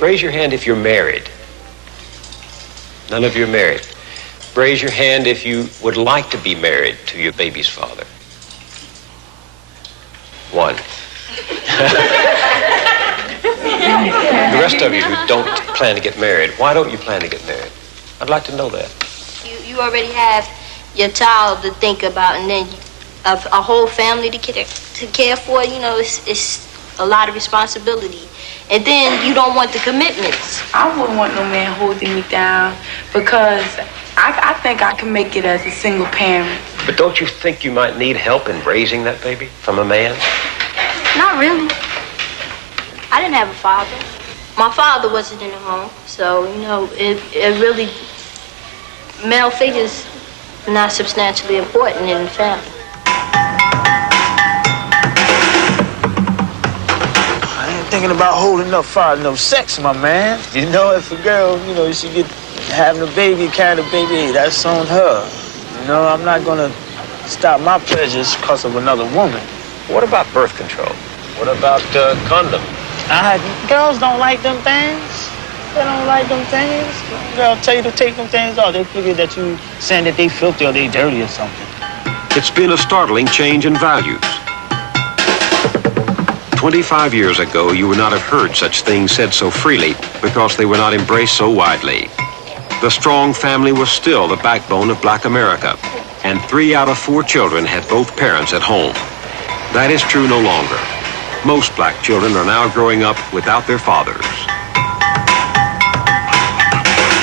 Raise your hand if you're married. None of you are married. Raise your hand if you would like to be married to your baby's father. One. The rest of you who don't plan to get married, why don't you plan to get married? I'd like to know that. You already have your child to think about, and then a whole family to care for. You know, it's a lot of responsibility. And then you don't want the commitments. I wouldn't want no man holding me down because I think I can make it as a single parent. But don't you think you might need help in raising that baby from a man? Not really. I didn't have a father. My father wasn't in the home, so, you know, it really, male figures are not substantially important in the family. I ain't thinking about holding up for no sex, my man. You know, if a girl, you know, she get having a baby, carrying a baby, hey, that's on her. You know, I'm not gonna stop my pleasures because of another woman. What about birth control? What about condoms? Girls don't like them things. They don't like them things. Girl tell you to take them things off. They figure that you saying that they filthy or they dirty or something. It's been a startling change in values. 25 years ago, you would not have heard such things said so freely because they were not embraced so widely. The strong family was still the backbone of Black America, and 3 out of 4 children had both parents at home. That is true no longer. Most Black children are now growing up without their fathers.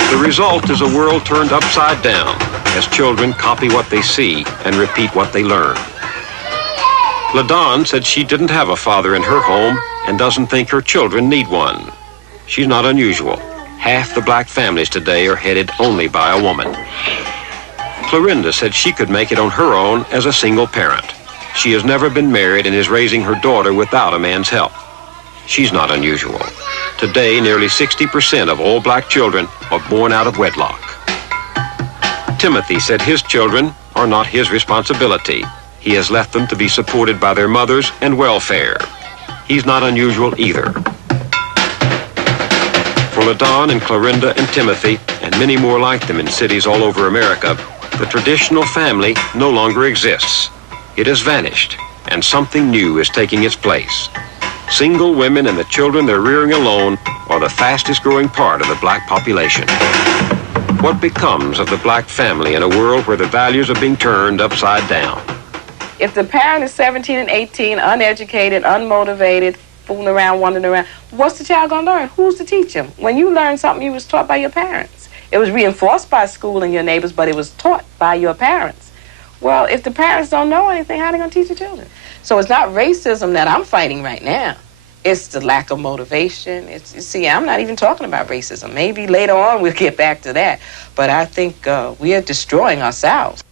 The result is a world turned upside down as children copy what they see and repeat what they learn. LaDawn said she didn't have a father in her home and doesn't think her children need one. She's not unusual. Half the Black families today are headed only by a woman. Clorinda said she could make it on her own as a single parent. She has never been married and is raising her daughter without a man's help. She's not unusual. Today, nearly 60% of all Black children are born out of wedlock. Timothy said his children are not his responsibility. He has left them to be supported by their mothers and welfare. He's not unusual either. For LaDawn and Clorinda and Timothy, and many more like them in cities all over America, the traditional family no longer exists. It has vanished, and something new is taking its place. Single women and the children they're rearing alone are the fastest growing part of the Black population. What becomes of the Black family in a world where the values are being turned upside down? If the parent is 17 and 18, uneducated, unmotivated, fooling around, wandering around, what's the child going to learn? Who's to teach him? When you learned something, you was taught by your parents. It was reinforced by school and your neighbors, but it was taught by your parents. Well, if the parents don't know anything, how are they going to teach the children? So it's not racism that I'm fighting right now. It's the lack of motivation. See, I'm not even talking about racism. Maybe later on we'll get back to that. But I think we are destroying ourselves.